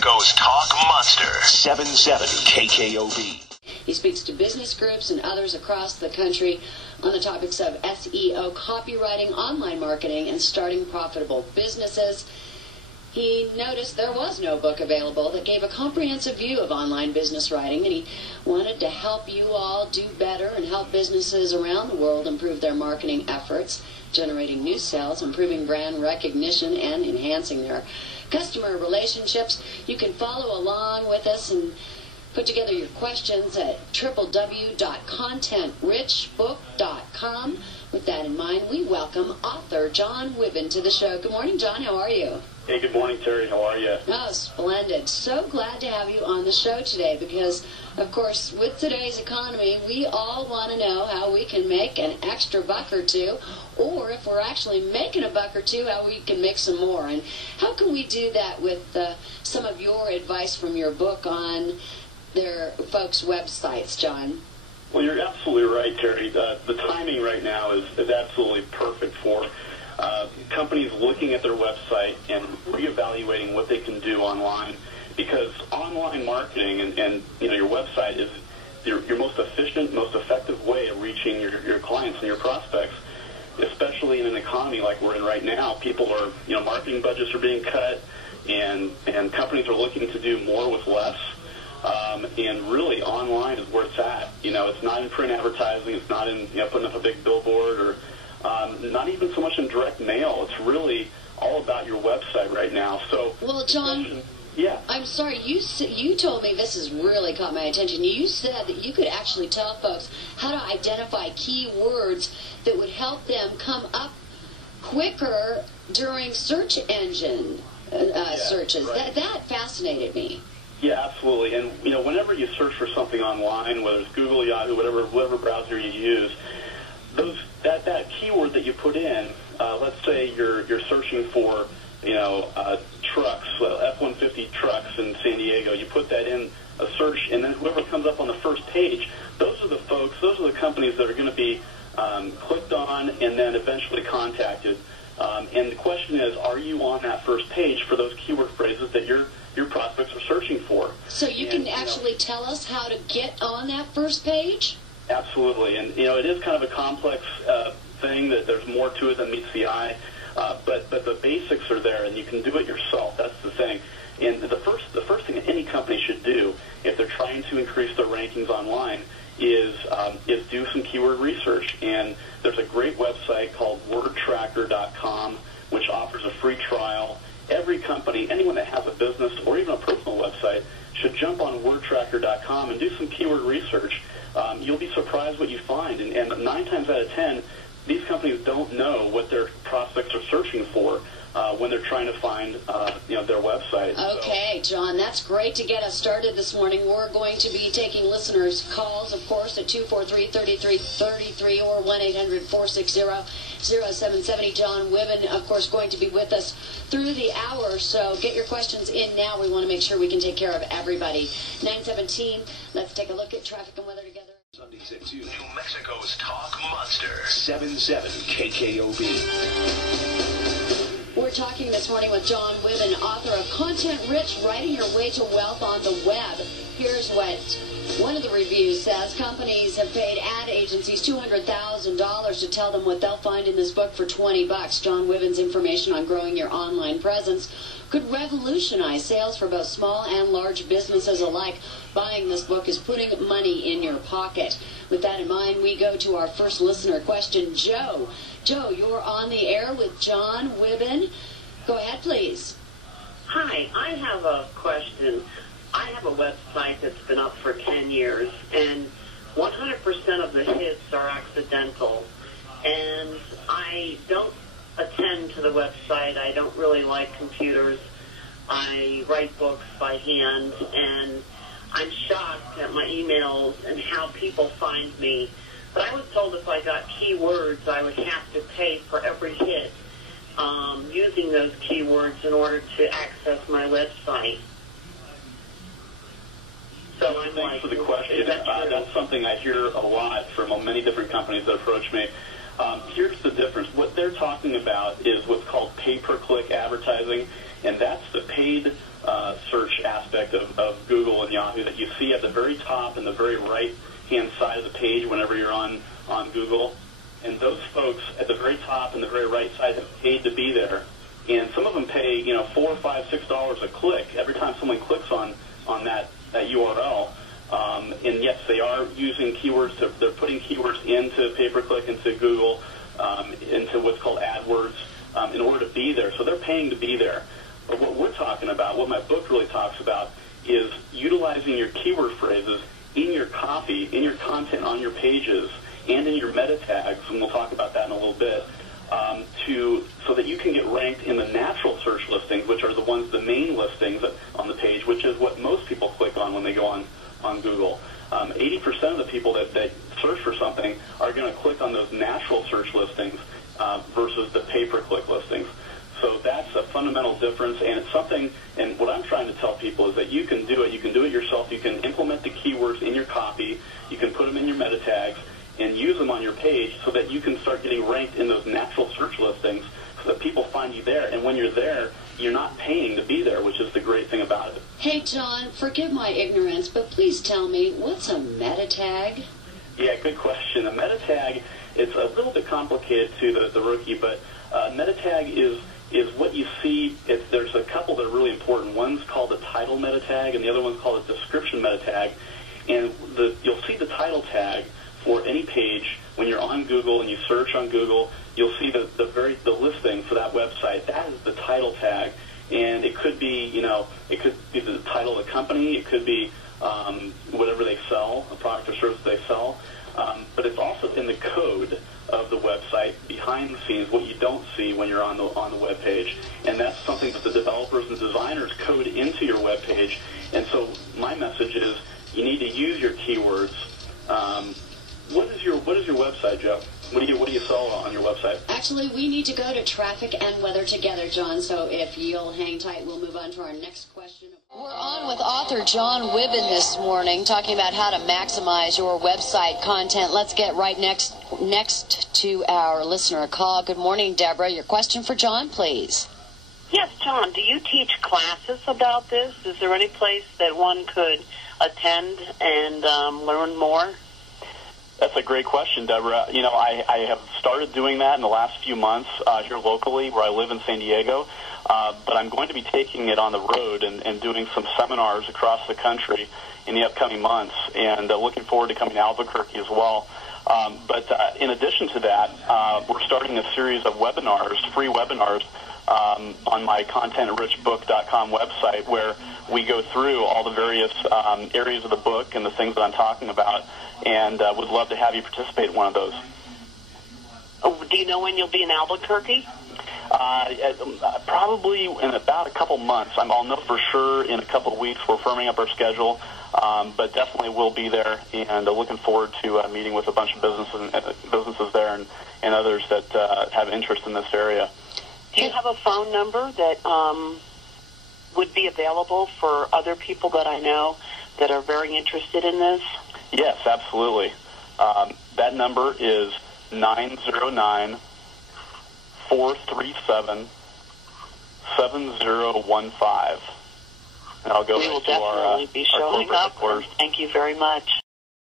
Mexico's Talk Monster, 77 KKOB. He speaks to business groups and others across the country on the topics of SEO, copywriting, online marketing, and starting profitable businesses. He noticed there was no book available that gave a comprehensive view of online business writing, and he wanted to help you all do better and help businesses around the world improve their marketing efforts, generating new sales, improving brand recognition, and enhancing their customer relationships. You can follow along with us and put together your questions at www.contentrichbook.com. With that in mind, we welcome author John Wibben to the show. Good morning, John. How are you? Hey, good morning, Terry. How are you? Oh, splendid. So glad to have you on the show today because, of course, with today's economy, we all want to know how we can make an extra buck or two, or if we're actually making a buck or two, how we can make some more. And how can we do that with some of your advice from your book on their folks' websites, John? Well, you're absolutely right, Terry. The timing right now is absolutely perfect for companies looking at their website and reevaluating what they can do online, because online marketing and your website is your most efficient, most effective way of reaching your clients and your prospects, especially in an economy like we're in right now. People are, marketing budgets are being cut, and companies are looking to do more with less. And really, online is where it's at. It's not in print advertising. It's not in putting up a big billboard or not even so much in direct mail. It's really all about your website right now. So, well, John, yeah. I'm sorry. You told me, this has really caught my attention. You said that you could actually tell folks how to identify keywords that would help them come up quicker during search engine searches. Right. That fascinated me. Yeah, absolutely. And whenever you search for something online, whether it's Google, Yahoo, whatever browser you use, that keyword that you put in, let's say you're searching for trucks, F-150 trucks in San Diego. You put that in a search, and then whoever comes up on the first page, those are the companies that are going to be clicked on and then eventually contacted. And the question is, are you on that first page for those keyword phrases that your prospects are searching for? So you can actually tell us how to get on that first page? Absolutely. And, it is kind of a complex thing, that there's more to it than meets the eye. But the basics are there, and you can do it yourself. That's the thing. And the first thing that any company should do if they're trying to increase their rankings online is do some keyword research. And there's a great website called wordtracker.com, which offers a free trial. Every company, anyone that has a business or even a personal website, should jump on wordtracker.com and do some keyword research. You'll be surprised what you find. And 9 times out of 10, these companies don't know what their prospects are searching for when they're trying to find their website. Okay, John, that's great to get us started this morning. We're going to be taking listeners' calls, of course, at 243-3333 or 1-800-460-0770. John Wibben, of course, going to be with us through the hour, so get your questions in now. We want to make sure we can take care of everybody. 9:17, let's take a look at traffic and weather together. Sundays at 2. New Mexico's Talk Monster, 77 KKOB. We're talking this morning with John Wibben, author of Content Rich, Writing Your Way to Wealth on the Web. Here's what one of the reviews says. Companies have paid ad agencies $200,000 to tell them what they'll find in this book for $20. John Wibben's information on growing your online presence could revolutionize sales for both small and large businesses alike. Buying this book is putting money in your pocket. With that in mind, we go to our first listener question. Joe, you're on the air with John Wibben. Go ahead, please. Hi, I have a question. I have a website that's been up for 10 years, and 100% of the hits are accidental. And I don't attend to the website. I don't really like computers. I write books by hand, and I'm shocked at my emails and how people find me. But I was told if I got keywords, I would have to pay for every hit using those keywords in order to access my website. So I'm Thanks for the question. That's something I hear a lot from many different companies that approach me. Here's the difference. What they're talking about is what's called pay-per-click advertising, and that's the paid search aspect of Google and Yahoo that you see at the very top and the very right-hand side of the page whenever you're on Google. And those folks at the very top and the very right side have paid to be there. And some of them pay, $4, $5, $6 a click every time someone clicks on that URL. And yes, they are using keywords. They're putting keywords into pay-per-click, into Google, into what's called AdWords in order to be there. So they're paying to be there. But what we're talking about, what my book really talks about, is utilizing your keyword phrases in your copy, in your content on your pages, and in your meta tags, and we'll talk about that in a little bit, so that you can get ranked in the natural search listings, which are the main listings on the page, which is what most people click on when they go on Google. 80% of the people that search for something are going to click on those natural search listings versus the pay-per-click listings. So that's a fundamental difference, and it's something, and what I'm trying to tell people is that you can do it. You can do it yourself. You can implement the keywords in your copy. You can put them in your meta tags and use them on your page so that you can start getting ranked in those natural search listings so that people find you there. And when you're there, you're not paying to be there, which is the great thing about it. Hey, John, forgive my ignorance, but please tell me, what's a meta tag? Yeah, good question. A meta tag, it's a little bit complicated to the rookie, but meta tag is what you see. There's a couple that are really important. One's called a title meta tag, and the other one's called a description meta tag. And you'll see the title tag for any page when you're on Google and you search on Google. You'll see the listing for that website. That is the title tag, and it could be it could be the title of the company. It could be whatever they sell, a product or service they sell. But it's also in the code of the website, behind the scenes, what you don't see when you're on the web page. And that's something that the developers and designers code into your web page. And so my message is you need to use your keywords. What is your website, Joe? What do you sell on your website? Actually, we need to go to traffic and weather together, John. So if you'll hang tight, we'll move on to our next question. We're on with author John Wibben this morning, talking about how to maximize your website content. Let's get right next to our listener call. Good morning, Deborah. Your question for John, please. Yes, John, do you teach classes about this? Is there any place that one could attend and learn more? That's a great question, Deborah. I have started doing that in the last few months here locally where I live in San Diego, but I'm going to be taking it on the road and doing some seminars across the country in the upcoming months, and looking forward to coming to Albuquerque as well. But in addition to that, we're starting a series of webinars, free webinars, on my contentrichbook.com website, where we go through all the various areas of the book and the things that I'm talking about, and would love to have you participate in one of those. Oh, do you know when you'll be in Albuquerque? Probably in about a couple months. I'll know for sure in a couple of weeks. We're firming up our schedule, but definitely we'll be there, and looking forward to meeting with a bunch of businesses there and others that have interest in this area. Do you have a phone number that would be available for other people that I know that are very interested in this? Yes, absolutely. That number is 909-437-7015. And I'll go we will to our definitely be showing up. Headquarters. Thank you very much.